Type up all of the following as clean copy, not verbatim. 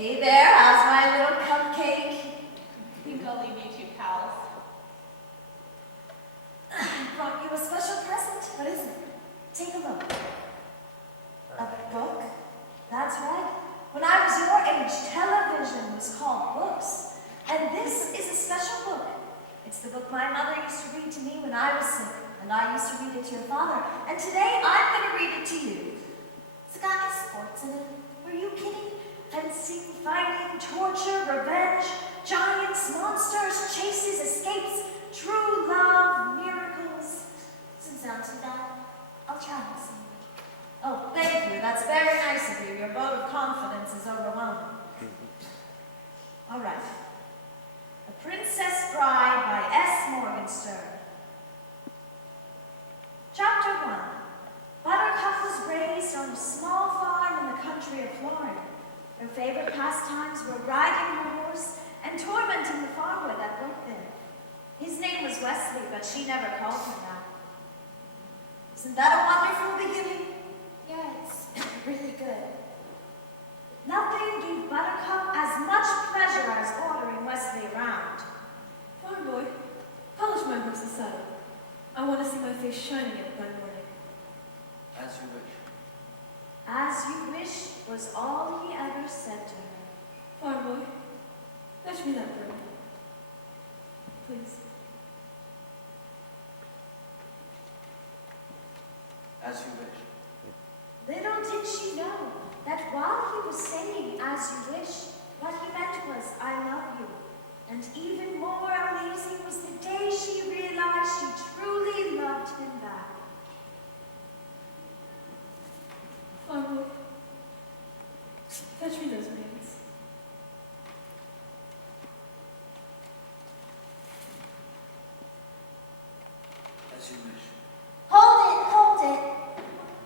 Hey there, how's my little cupcake? I think I'll leave you two pals. I brought you a special present. What is it? Take a look. A book? That's right. When I was your age, television was called books. And this is a special book. It's the book my mother used to read to me when I was sick, and I used to read it to your father. And today, I'm going to read it to you. It's got any sports in it. Were you kidding? Fencing, fighting, torture, revenge, giants, monsters, chases, escapes, true love, miracles. Doesn't sound too bad. I'll try and see. Oh, thank you. That's very nice of you. Your vote of confidence is overwhelming. All right. The Princess Bride by S. Morgenstern. Chapter 1. Buttercup was raised on a small farm in the country of Florida. Her favorite pastimes were riding her horse and tormenting the farmer that worked there. His name was Wesley, but she never called him that. Isn't that a wonderful beginning? Yeah, it's really good. Nothing gave Buttercup as much pleasure as ordering Wesley around. Farm boy, polish my horse's saddle. I want to see my face shining in it by morning. As you wish. As you wish was all he ever said to her. Farm boy, fetch me that bird. Please. As you wish. Little did she know that while he was saying, as you wish, what he meant was, I love you. And even more amazing was the day she realized she truly loved him back. Farm boy, fetch me those wings. As you wish. Hold it.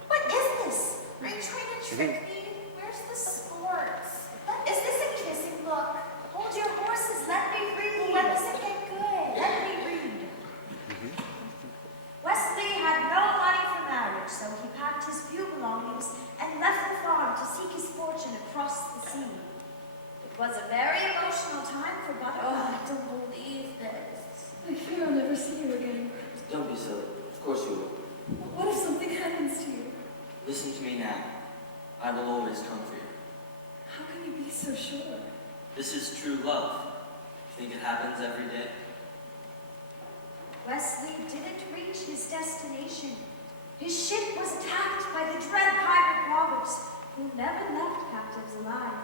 What is this? Are you trying to trick me? Where's the sports? Is this a kissing book? Hold your horses, let me read. When does it get good? Let me read. Wesley had no money for marriage, so he packed his few belongings and left the farm to seek his fortune across the sea. It was a very emotional time for Buttercup. I don't believe this. I fear I'll never see you again. Don't be silly. Of course you will. What if something happens to you? Listen to me now. I will always come for you. How can you be so sure? This is true love. You think it happens every day? Wesley didn't reach his destination. His ship was attacked by the dread pirate robbers, who never left captives alive.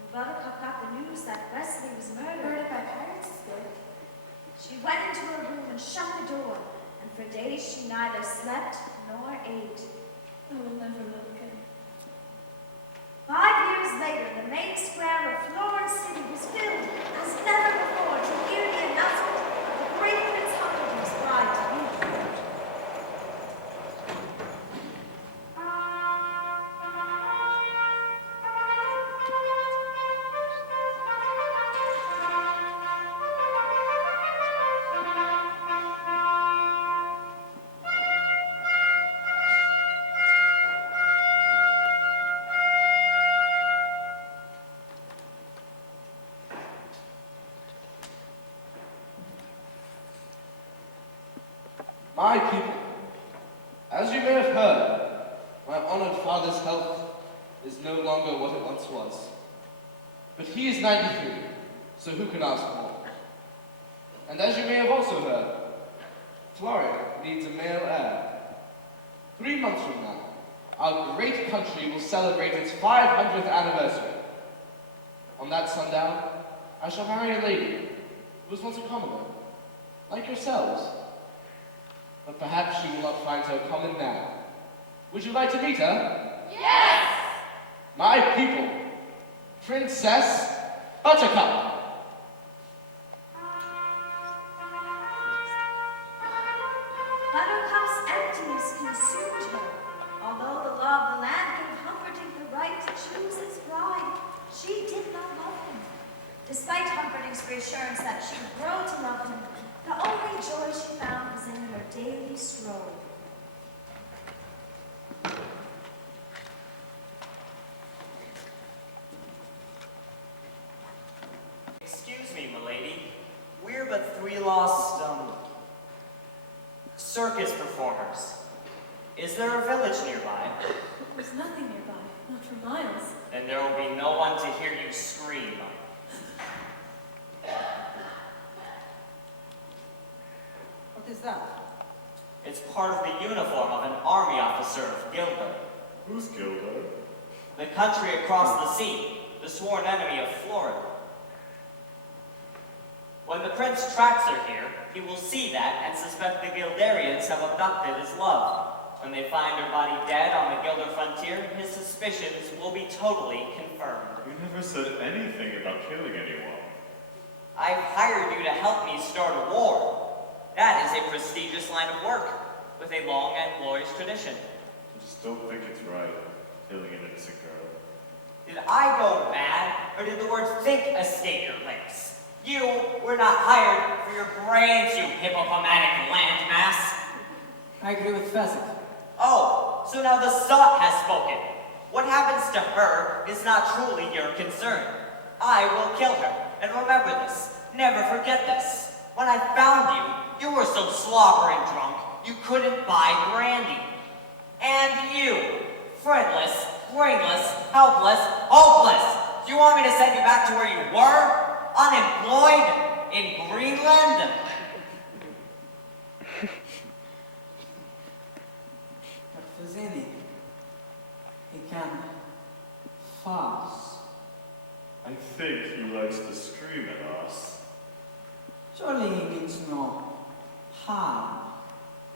When Buttercup got the news that Wesley was murdered By pirates is good. she went into her room and shut the door, and for days she neither slept nor ate. I will never love again. 5 years later, the main square of Florence City was filled as never before to hear the announcement of the great Prince Humperdinck's bride to be. My people, as you may have heard, my honored father's health is no longer what it once was. But he is 93, so who can ask more? And as you may have also heard, Florida needs a male heir. 3 months from now, our great country will celebrate its 500th anniversary. On that sundown, I shall marry a lady who was once a commoner, like yourselves. But perhaps you will not find her common now. Would you like to meet her? Yes! My people, Princess Buttercup. Buttercup's emptiness consumed her. Although the law of the land gave Humperdinck the right to choose his bride, she did not love him. Despite Humperdinck's reassurance that she would grow to love him, the only joy she found was in her daily stroll. Excuse me, milady. We're but three lost, circus performers. Is there a village nearby? There's nothing nearby, not for miles. Then there will be no one to hear you scream. What is that? It's part of the uniform of an army officer of Gilder. Who's Gilder? The country across the sea, the sworn enemy of Florida. When the prince tracks her here, he will see that and suspect the Gildarians have abducted his love. When they find her body dead on the Gilder frontier, his suspicions will be totally confirmed. You never said anything about killing anyone. I've hired you to help me start a war. That is a prestigious line of work, with a long and glorious tradition. I just don't think it's right, killing an innocent girl. Did I go mad, or did the word think escape your lips? You were not hired for your brains, you hippopotamic landmass. I agree with Pheasant. Oh, so now the sot has spoken. What happens to her is not truly your concern. I will kill her, and remember this. Never forget this. When I found you, you were so slobbering drunk, you couldn't buy brandy. And you, friendless, brainless, helpless, hopeless. Do you want me to send you back to where you were? Unemployed? In Greenland? But Fazini, he can fast. I think he likes to scream at us. Surely he means no harm.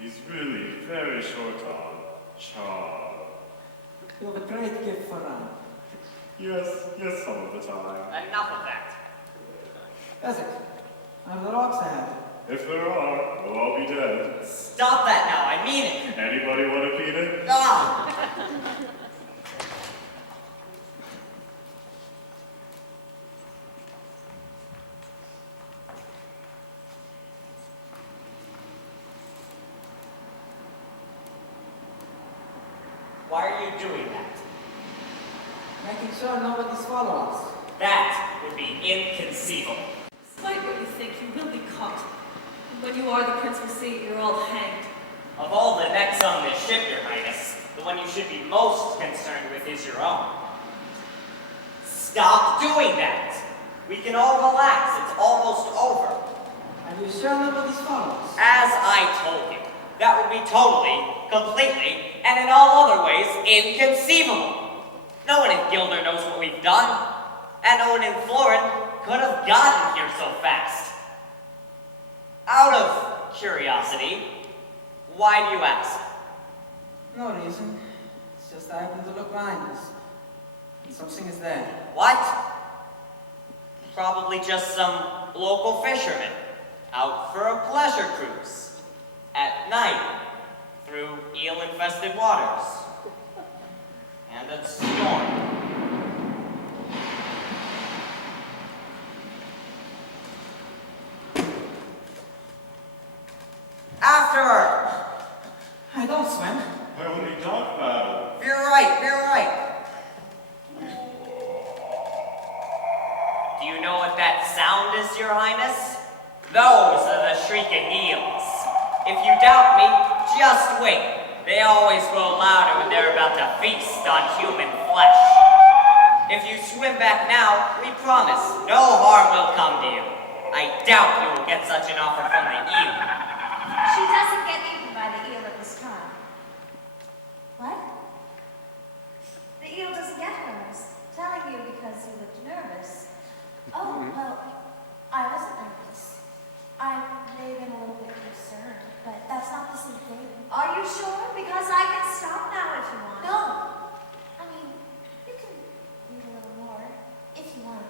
He's really very short on charm. You have a great gift for rhyme. Yes, some of the time. Enough of that. Pheasant, are there rocks ahead? If there are, we'll all be dead. Stop that now, I mean it. Anybody want to beat it? Ah! Why are you doing that? Making sure nobody's follow us. That would be inconceivable. Despite what you think, you will be caught. And when you are, the prince will see you're all hanged. Of all the necks on this ship, Your Highness, the one you should be most concerned with is your own. Stop doing that! We can all relax, it's almost over. Are you sure nobody's follow us? As I told you, that would be totally, completely, and in all other ways, inconceivable. No one in Gilder knows what we've done, and no one in Florin could have gotten here so fast. Out of curiosity, why do you ask? No reason. It's just I happen to look behind us. And something is there. What? Probably just some local fishermen out for a pleasure cruise at night through eel-infested waters. And a storm. After her! I don't swim. I only dog battle. You're right, you're right. Do you know what that sound is, Your Highness? Those are the shrieking eels. If you doubt me, just wait. They always grow louder when they're about to feast on human flesh. If you swim back now, we promise no harm will come to you. I doubt you will get such an offer from the eel. She doesn't get eaten by the eel at this time. What? The eel doesn't get her. I was telling you because you looked nervous. Oh, well, I wasn't nervous. I may have been a little bit concerned, but that's not the same thing. Are you sure? Because I can stop now if you want. No. I mean, you can read a little more if you want.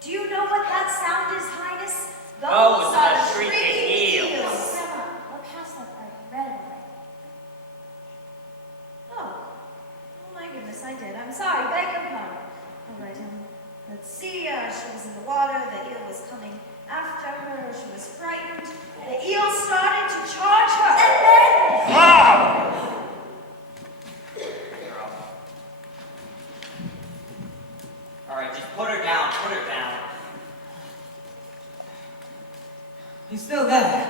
Do you know what that sound is, Highness? Those are the shrieking eels. Grandma, we're past that part. You read it already. Oh. Oh my goodness, I did. I'm sorry. Beg your pardon. All right, let's see. She was in the water. The eel was coming after her. She was frightened. The eel started to charge her. And then... Ah! All right, just put her down. He's still there.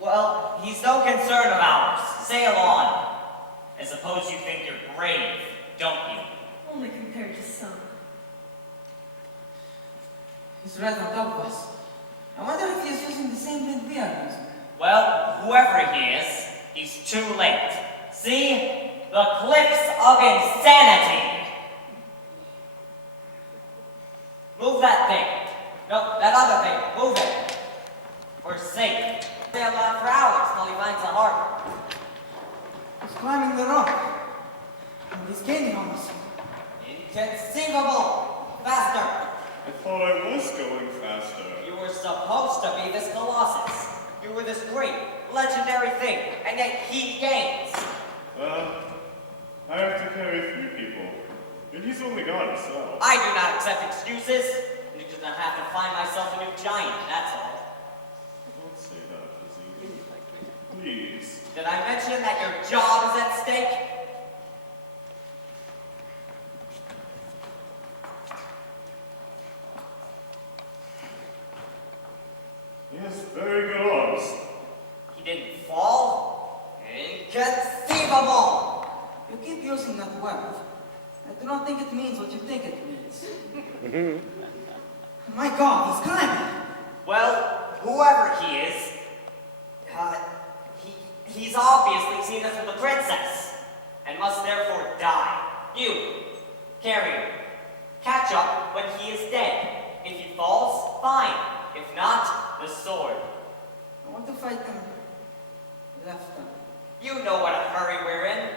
Well, he's no concern of ours. Sail on. I suppose you think you're brave, don't you? Only compared to some. He's right on top of us. I wonder if he's using the same wind we are using. Well, whoever he is, he's too late. See? The cliffs of insanity! Move that thing. No, that other thing. Move it. We're safe. Sail on for hours till he finds a harbor. He's climbing the rock. And he's gaining on us. Inconceivable! Faster! I thought I was going faster. You were supposed to be this Colossus. You were this great, legendary thing, and yet he gains. Well, I have to carry 3 people, and he's only got himself. I do not accept excuses. You do not have to find myself a new giant, that's all. Don't say that, Lizzie. Please. Did I mention that your job is at stake? He has very good arms. He didn't fall? Inconceivable! You keep using that word. I do not think it means what you think it means. My God, he's climbing! Well, whoever he is, he's obviously seen us with the princess, and must therefore die. You, carry him. Catch up when he is dead. If he falls, fine. If not, the sword. I want to fight them left them. You know what a hurry we're in.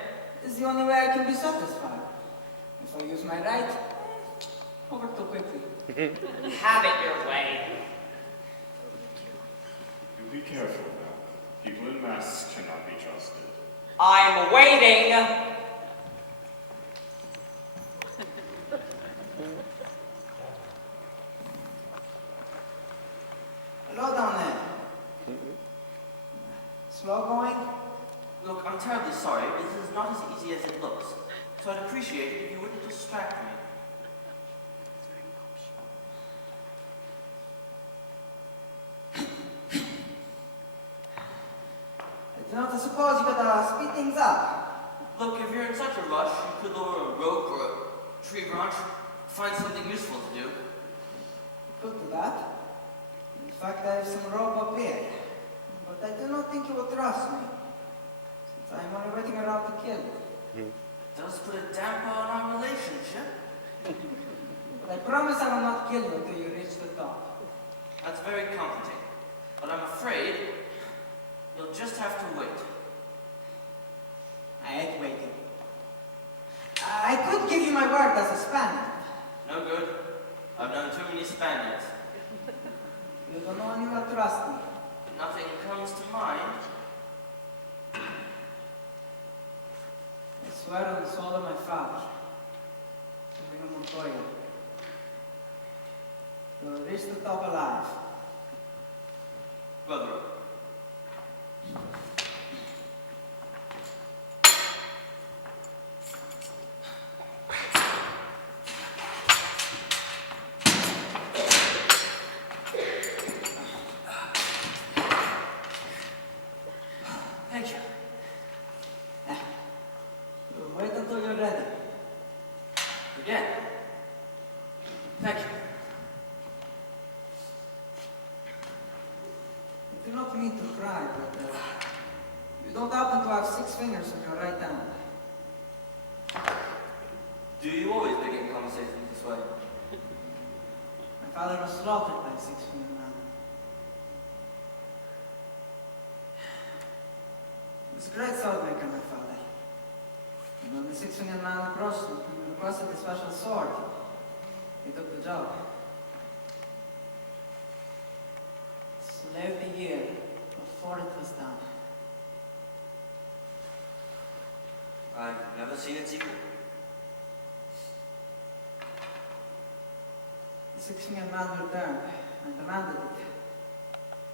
This is the only way I can be satisfied. If I use my right, over too quickly. Have it your way. You be careful now. People in masks cannot be trusted. I'm waiting. Hello down there. Slow going? Look, I'm terribly sorry, but this is not as easy as it looks. So I'd appreciate it if you wouldn't distract me. I do not suppose you could speed things up. Look, if you're in such a rush, you could lower a rope or a tree branch, find something useful to do. Could do that. In fact, I have some rope up here. But I do not think you will trust me, since I am only waiting around to kill you. It does put a damper on our relationship. But I promise I will not kill you until you reach the top. That's very comforting. But I'm afraid you'll just have to wait. I hate waiting. I could give you my word as a Spaniard. No good. I've known too many Spaniards. You don't know you will trust me. Nothing comes to mind. I swear on the soul of my father, Sereno Montoya, you will reach the top alive. Brother. Thank you. Wait until you're ready. Again. Thank you. I do not mean to cry, but you don't happen to have 6 fingers on your right hand. Do you always begin conversations this way? My father was slaughtered by a 6-fingered man. He was a great sword maker, my father. And when the 6-fingered man approached him and requested a special sword, he took the job. Slaved a year before it was done. I've never seen its equal. The 6-fingered man returned and demanded it,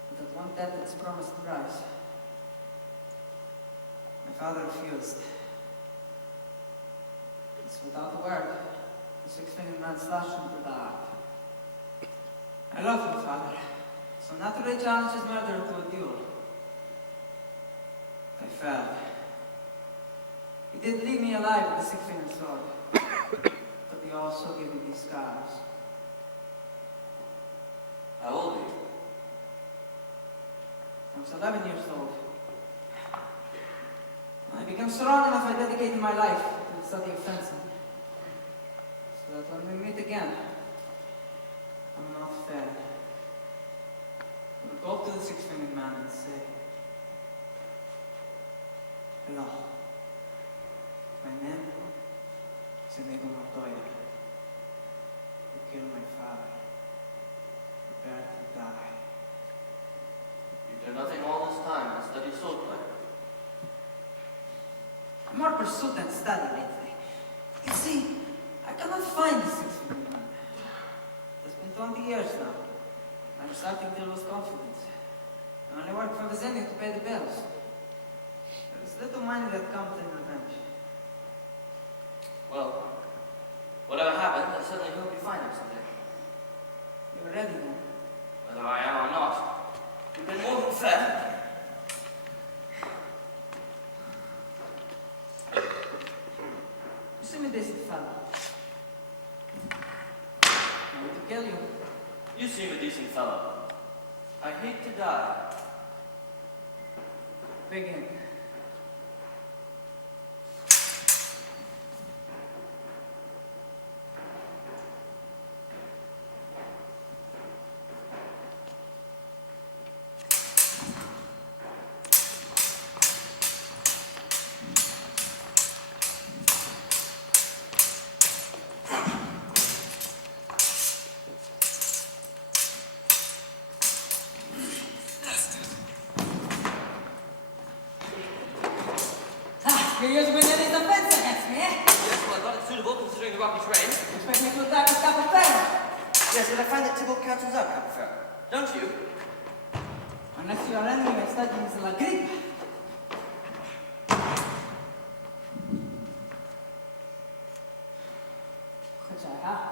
but at 1/10 its promised price. My father refused. It's without a word, the 6-fingered man slashed him to the heart. I love you, Father. So naturally challenged his murderer to a duel. I failed. He did leave me alive with the six-fingered sword. But he also gave me these scars. How old are you? I was 11 years old. I became strong enough I dedicated my life to the study of fencing. So that when we meet again, I'm not fair. We'll go up to the six-fingered man and say, hello. My name is Inigo Montoya. You killed my father. Prepare to die. You've done nothing all this time but study swordplay. More pursuit than study lately. You see, I cannot find the six-fingered man. It's been 20 years now. I'm starting to lose confidence. I only work for the Zenith to pay the bills. There is little money that comes in revenge. Well, whatever happens, I certainly hope you find him someday. You're ready then? Whether I am or not, you've been more than fair. You seem a decent fellow. I want to kill you. You seem a decent fellow. I hate to die. Begin. You're using any defense against me, eh? Yes, well, I thought it suitable considering the rocky terrain. Expect me to attack with Capoferro? Yes, but I find that Tybalt cancels out Capoferro. Don't you? Unless your enemy is studying is La Gripa. Which I have.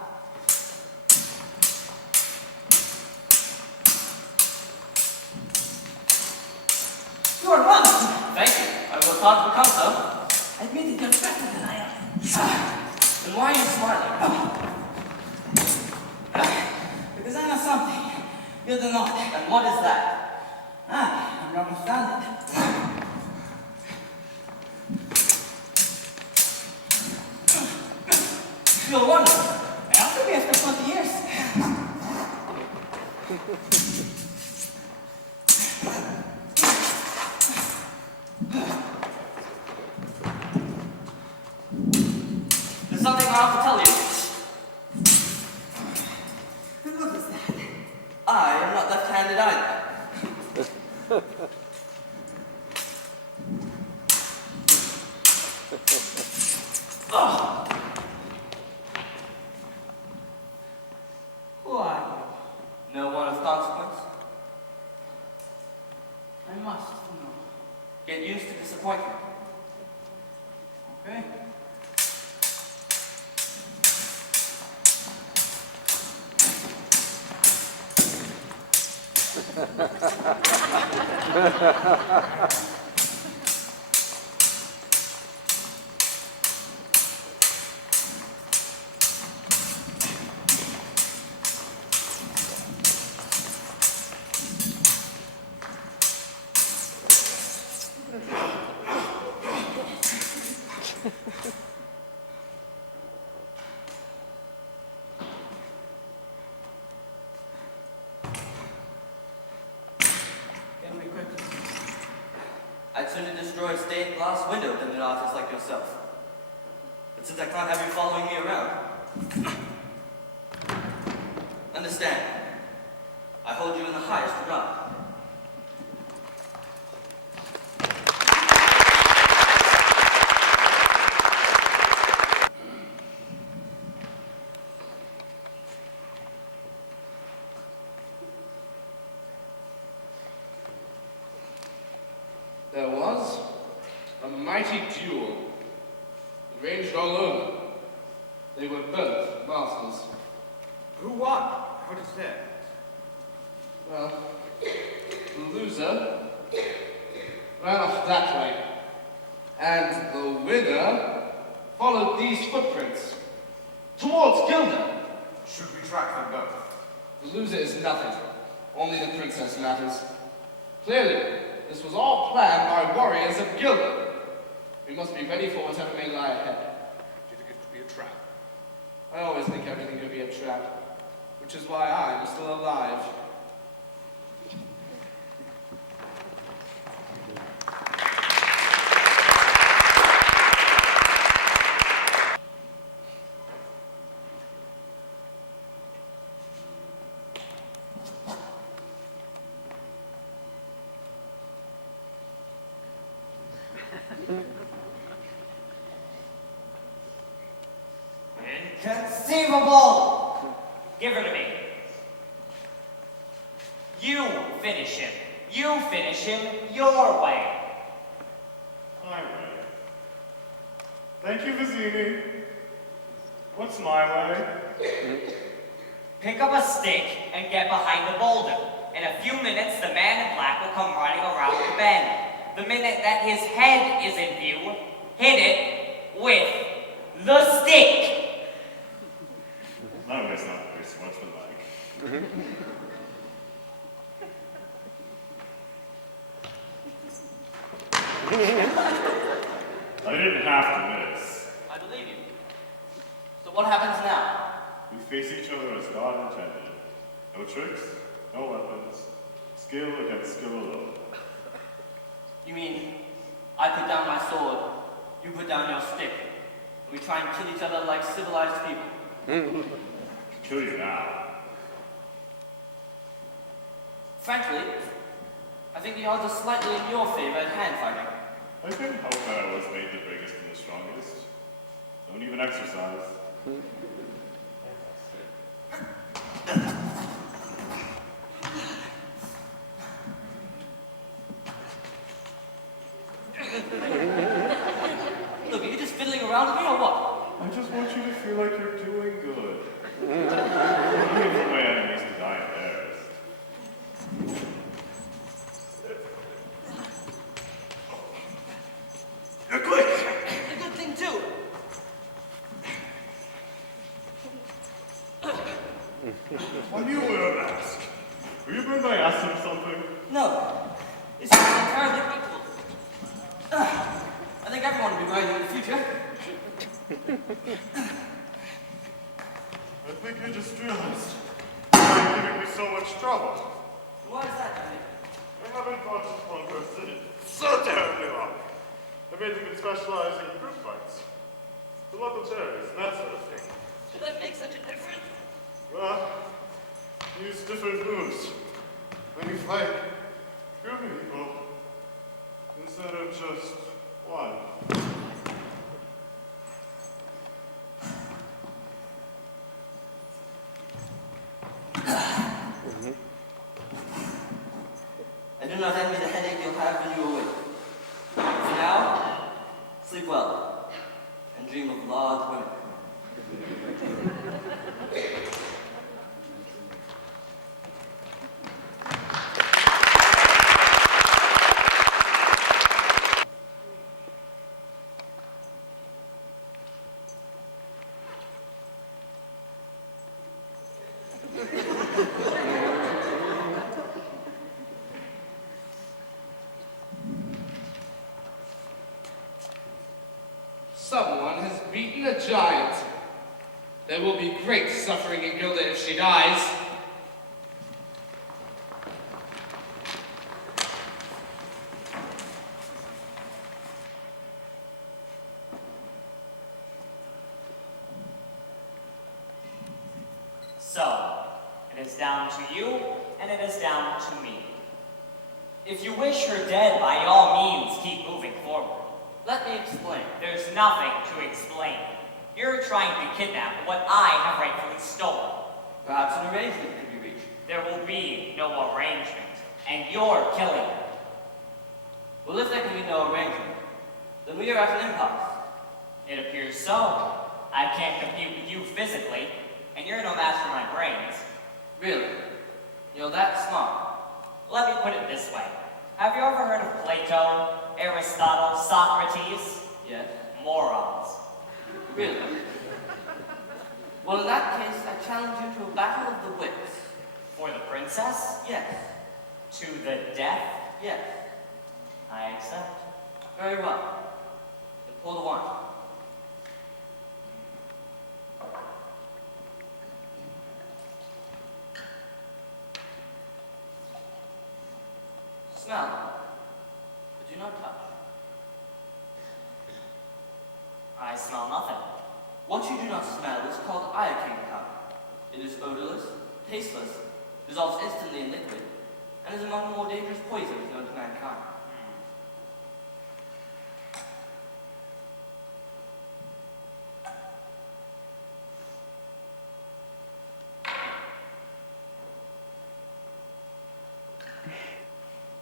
You are wonderful! Thank you. I will start to become so. Admit it, you're better than I am. Then why are you smiling? Because I know something you do not. And what is that? I'm Robin Standard. You're wonderful. I have to be after 20 years. There's something I have to tell you. And what is that? I am not left-handed either. Who are No one of consequence. you? I must know. Get used to disappointment. Okay. Can we quick? I'd sooner destroy a stained glass window than an artist like yourself. But since I can't have you following me around, understand, I hold you in the highest regard. There was a mighty duel. It raged all over. They were both masters. Who won? How did it end? Well, loser ran off that way, and the winner followed these footprints towards Gilda. Should we track them both? The loser is nothing. Only the princess matters. Clearly, this was all planned by warriors of Gilda. We must be ready for whatever may lie ahead. Do you think it could be a trap? I always think everything could be a trap, which is why I'm still alive. Inconceivable! Give her to me. You finish him. You finish him your way. My way. Thank you, Vizzini. What's my way? Pick up a stick and get behind the boulder. In a few minutes, the man in black will come running around the bend. The minute that his head is in view, hit it with the stick. That way's not very sportsmanlike. I didn't have to miss. I believe you. So what happens now? We face each other as God intended. No tricks, no weapons. Skill against skill alone. You mean, I put down my sword, you put down your stick, and we try and kill each other like civilized people? Kill you now. Frankly, I think the odds are slightly in your favor at hand fighting. I can't help that I was made the biggest and the strongest. Don't even exercise. Look, are you just fiddling around with me or what? I just want you to feel like you're doing good. I don't want my enemies to die in theirs. You're quick! A good thing too. Why you wear a mask? Were you burned by acid or something? No, it's just entirely equal. I think everyone will be wearing in the future. I think you just realized you're giving me so much trouble. Why is that, Danny? I haven't fought just one person. So terribly long. I made them specialize in group fights. The local charities and that sort of thing. Should that make such a difference? Well, use different moves when you fight group of people instead of just one. I do not envy the headache you'll have when you awake. For now, sleep well, and dream of large women. Someone has beaten a giant. There will be great suffering in Gilda if she dies. So, it is down to you, and it is down to me. If you wish her dead, by all means, keep moving forward. Let me explain. There's nothing to explain. You're trying to kidnap what I have rightfully stolen. Perhaps an arrangement could be reached. There will be no arrangement, and you're killing her. Well, if there can be no arrangement, then we are at an impasse. It appears so. I can't compete with you physically, and you're no match for my brains. Really? You're that smart? Let me put it this way. Battle of the Wits. For the princess? Yes. To the death? Yes. I accept. Very well. Then pour the wine. Smell, but do not touch. I smell nothing. What you do not smell is called iocane powder. It is odorless, tasteless, dissolves instantly in liquid, and is among the more dangerous poisons known to mankind.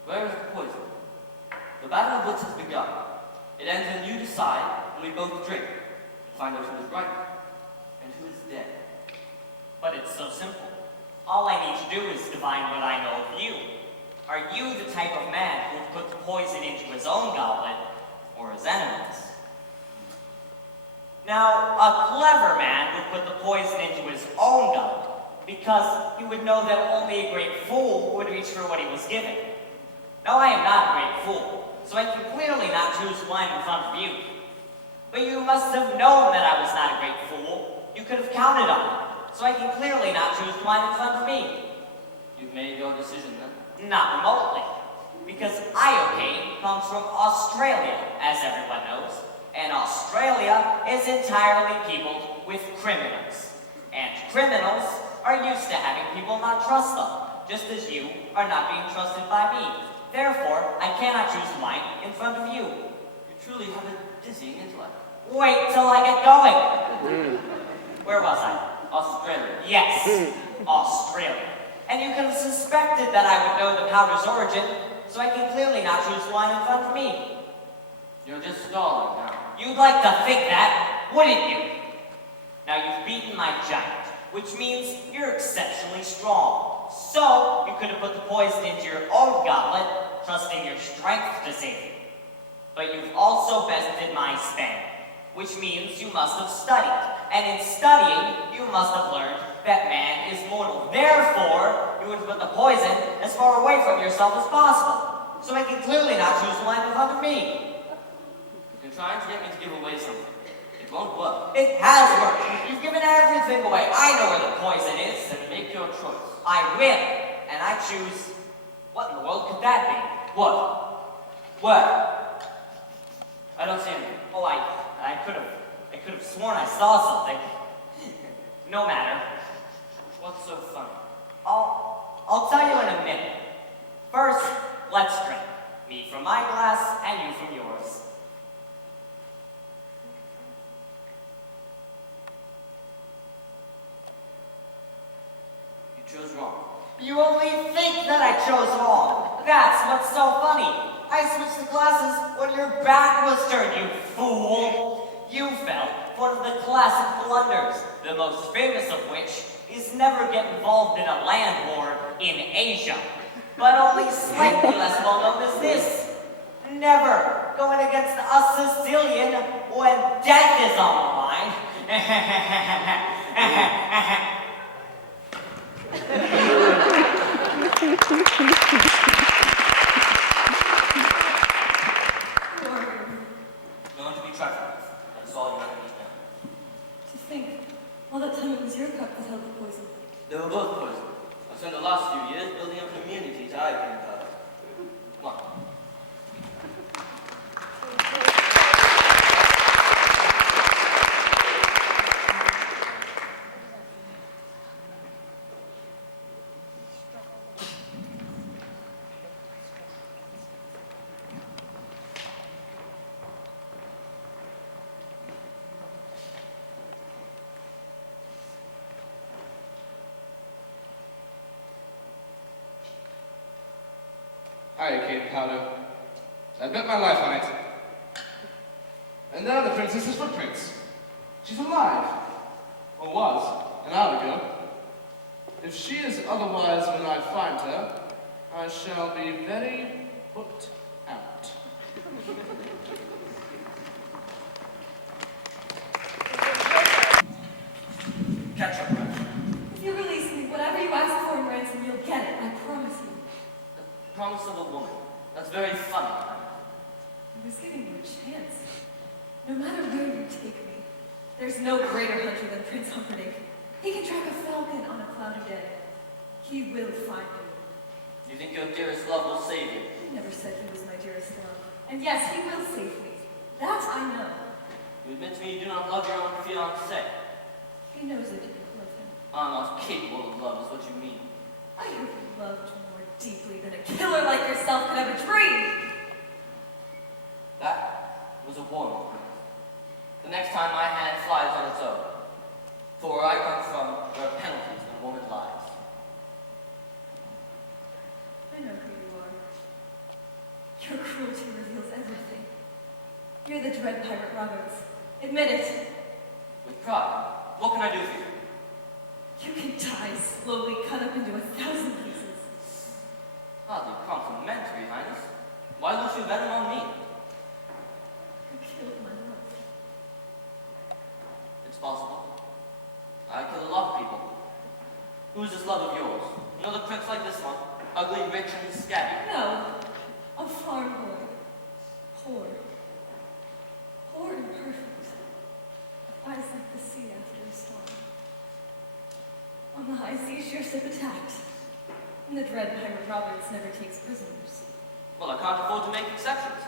Where is the poison? The battle of wits has begun. It ends when you decide, and we both drink, to find out who is right and who is dead. But it's so simple. All I need to do is divine what I know of you. Are you the type of man who would put the poison into his own goblet, or his enemy's? Now, a clever man would put the poison into his own goblet, because he would know that only a great fool would reach for what he was given. Now, I am not a great fool, so I can clearly not choose wine in front of you. But you must have known that I was not a great fool. You could have counted on it, so I can clearly not choose wine in front of me. You've made your decision then? Not remotely, because iocane comes from Australia, as everyone knows, and Australia is entirely peopled with criminals. And criminals are used to having people not trust them, just as you are not being trusted by me. Therefore, I cannot choose wine in front of you. You truly have a dizzying intellect. Wait till I get going. Where was I? Australia. Yes, Australia. And you could have suspected that I would know the powder's origin, so I can clearly not choose wine in front of me. You're just stalling now. You'd like to think that, wouldn't you? Now you've beaten my giant, which means you're exceptionally strong. So, you could have put the poison into your own goblet, trusting your strength to save you. But you've also bested my span, which means you must have studied. And in studying, you must have learned that man is mortal. Therefore, you would put the poison as far away from yourself as possible. So I can clearly not choose wine in front of me. You're trying to get me to give away something. It won't work. It has worked. You've given everything away. I know where the poison is. Then make your choice. I will. And I choose... What in the world could that be? What? Where? I don't see anything. Oh, I could have sworn I saw something. No matter. What's so funny? I'll tell you in a minute. First, let's drink. Me from my glass and you from yours. You chose wrong. You only think that I chose wrong. That's what's so funny. I switched the glasses when your back was turned, you fool. You fell for one of the classic blunders, the most famous of which is never get involved in a land war in Asia. But only slightly less well known as this. Never going against a Sicilian when death is on the line. No one to be trifled with. That's all you have to understand. To think, all that time it was your cup that held the poison. They were both poisoned. I spent the last few years building up an immunity to iocane powder. Come on. Iocane powder. I bet my life on it. And there are the princess's footprints. She's alive. Or was, an hour ago. If she is otherwise when I find her, I shall be very put out. Catch up, Rex. If you release me, promise of a woman. That's very funny. I was giving you a chance. No matter where you take me, there's no greater hunter than Prince Humperdinck. He can track a falcon on a cloudy day. He will find you. You think your dearest love will save you? He never said he was my dearest love. And yes, he will save me. That I know. You admit to me you do not love your own fiancé. He knows I do not love him. I'm not capable of love, is what you mean. I have loved more deeply than a killer like yourself could ever dream. That was a warning. The next time my hand flies on its own. For where I come from, there are penalties when a woman lies. I know who you are. Your cruelty reveals everything. You're the dread pirate Roberts. Admit it. With pride, what can I do for you? You can die slowly, cut up into 1,000 pieces. Hardly complimentary, Highness. Why loose your venom on me? You killed my love. It's possible. I kill a lot of people. Who's this love of yours? Another prince like this one? Ugly, rich, and scabby. No, a farm boy. Poor. Poor and perfect. Eyes like the sea after a storm. On the high seas, your ship attacked. And the dread pirate Roberts never takes prisoners. Well, I can't afford to make exceptions.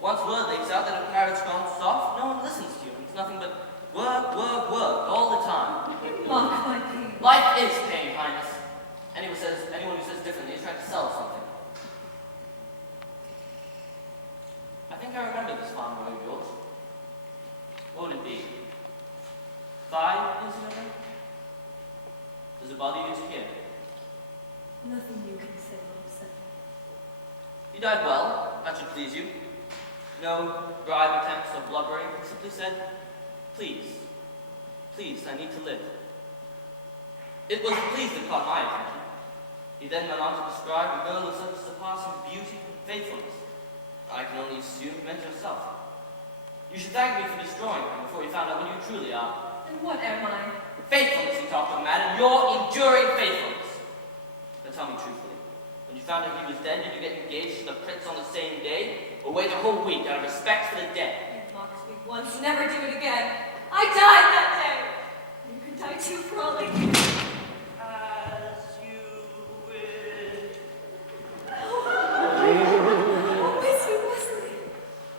Once word leaks out that a pirate's gone soft, no one listens to you. It's nothing but work, work, work, all the time. You mock my pain. Life is pain, Highness. Anyone who says differently is trying to sell something. I think I remember this farm boy of yours. What would it be? 5 years ago? Does it bother you to hear? Nothing you can say will upset me. He died well. That should please you. No bribe attempts or blubbering. He simply said, please, please, I need to live. It was the please that caught my attention. He then went on to describe a girl of such surpassing beauty and faithfulness. I can only assume he meant yourself. You should thank me for destroying him before you found out what you truly are. And what am I? Faithfulness, he talked of, madam, your enduring faithfulness. Now tell me truthfully, when you found out he was dead, did you get engaged to the prince on the same day, or wait a whole week out of respect for the dead? You mocked me once, never do it again. I died that day. You could die too, for all I care. As you wish. Oh, my sweet Wesley.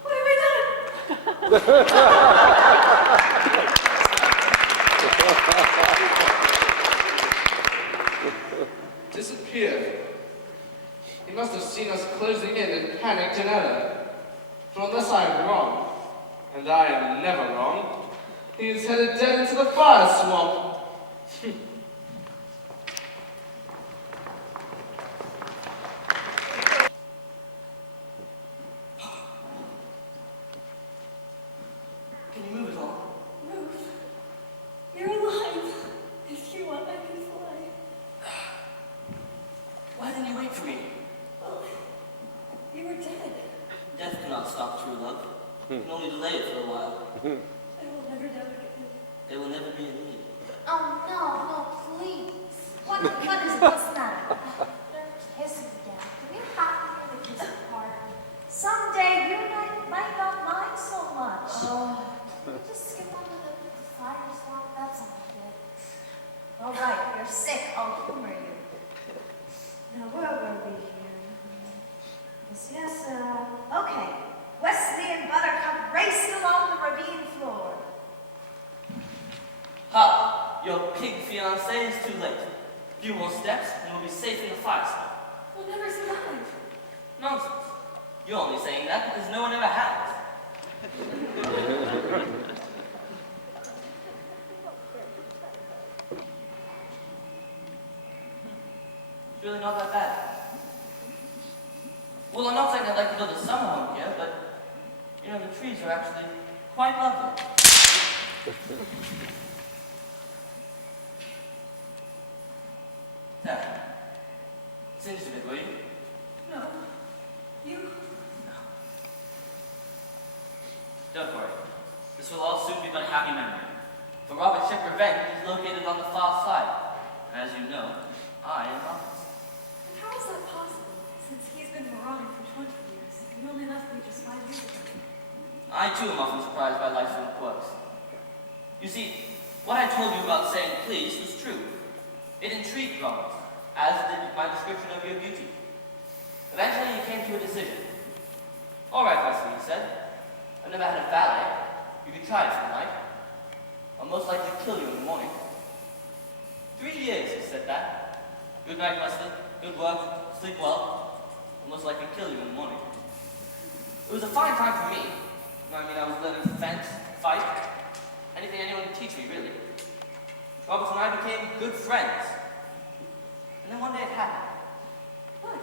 What have I done? Disappeared. He must have seen us closing in and panicked in error. For unless I am wrong, and I am never wrong, he is headed dead into the fire swamp. Can you move at all? Ruth, you're alive. If you want, I can fly. Why didn't you wait for me? Well, you were dead. Death cannot stop true love. It can only delay it for a while. I will never doubt again. There will never be a need. Oh, no, please. What is it? What's the matter? They're kissing again. Can you have to hear the kissing part? Someday you might not mind so much. Oh. Just skip on to the fire swamp. That's all good. All right, you're sick. I'll humor you. Now, where were we here? Yes. Okay. Wesley and Buttercup racing along the ravine floor. Ha! Your pig fiancé is too late. A few more steps, and we'll be safe in the fire swamp. We'll never survive. Nonsense. You're only saying that because no one ever has. It's really not that bad. Well, I'm not saying I'd like to build a summer home here, but, you know, the trees are actually quite lovely. There. Singed a bit, were you? No. You? Don't worry. This will all soon be but a happy memory. For Robert Ship Revenge is located on the far side. And as you know, I am Robert. And how is that possible, Since he's been marauding for 20 years, he only left me just 5 years ago. I too am often surprised by life's little quirks. You see, what I told you about saying please was true. It intrigued Robert, as did my description of your beauty. Eventually he came to a decision. All right, Wesley, he said. I've never had a valet. You can try it for the night. I'll most likely kill you in the morning. 3 years, he said that. Good night, Wesley. Good work. Sleep well. I'll most likely kill you in the morning. It was a fine time for me. I mean, I was learning to fence, fight, anything anyone could teach me, really. Robert and I became good friends. And then one day it happened. What?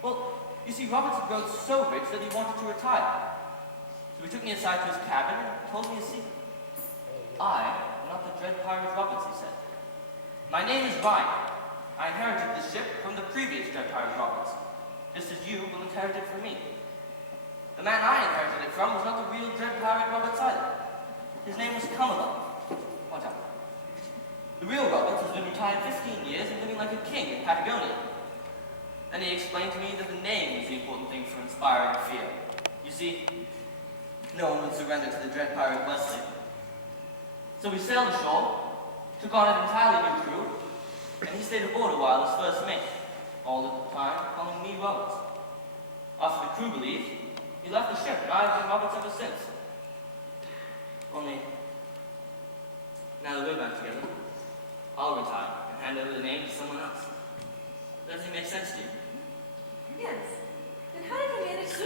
Well, you see, Robert had grown so rich that he wanted to retire. So he took me inside to his cabin and told me a secret. I am not the dread pirate Roberts, he said. My name is Ryan. I inherited this ship from the previous dread pirate Roberts, just as you will inherit it from me. The man I inherited it from was not the real dread pirate Roberts either. His name was Camelot. Watch out. The real Roberts has been retired 15 years and living like a king in Patagonia. Then he explained to me that the name was the important thing for inspiring fear. You see, no one would surrender to the dread pirate Wesley. So we sailed ashore, took on an entirely new crew, and he stayed aboard a while as first mate, all the time calling me Roberts. After the crew believed, he left the ship, and I've been Roberts ever since. Only, now that we're back together, I'll retire and hand over the name to someone else. Does it make sense to you? Yes. Then how did he manage to...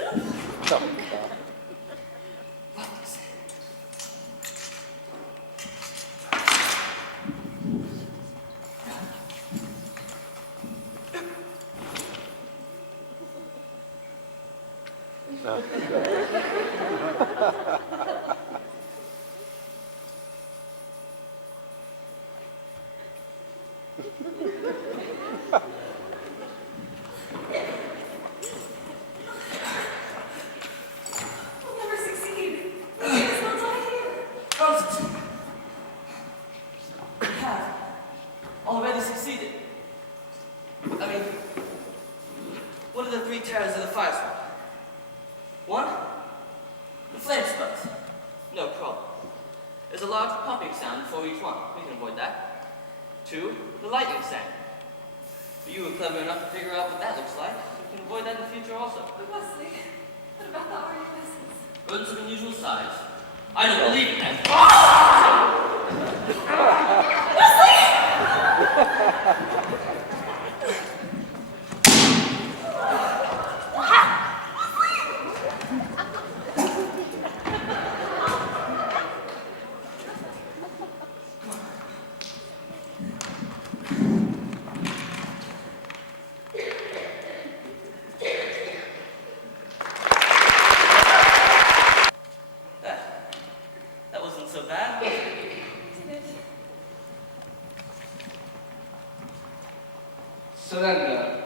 Surrender.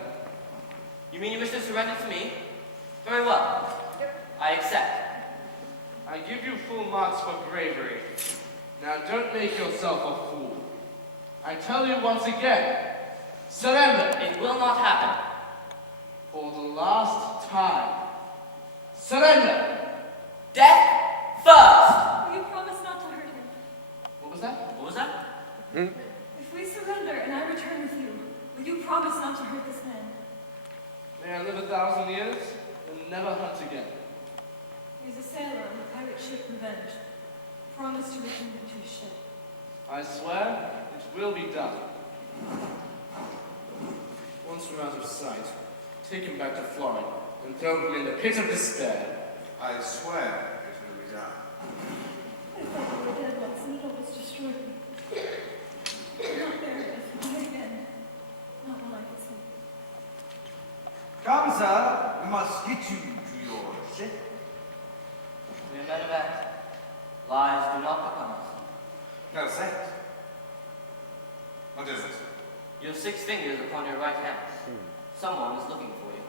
You mean you wish to surrender to me? Very well. I accept. I give you full marks for bravery. Now don't make yourself a fool. I tell you once again, surrender. It will not happen. For the last time, surrender. Death first. Will you promise not to hurt him? What was that? What was that? If we surrender and I return with you, will you promise not to hurt this man? May I live 1,000 years and never hunt again. He's a sailor on the pirate ship Revenge. Promise to return him to his ship. I swear it will be done. Once we're out of sight, take him back to Florida and throw him in the pit of despair. I swear it will be done. I thought we were dead once and it almost destroyed me. Not there, but not again. Not while I can sleep. Come, sir. We must get you to your ship. Remember that. Lies do not become us. No, say it. What is it? You have 6 fingers upon your right hand. Someone is looking for you.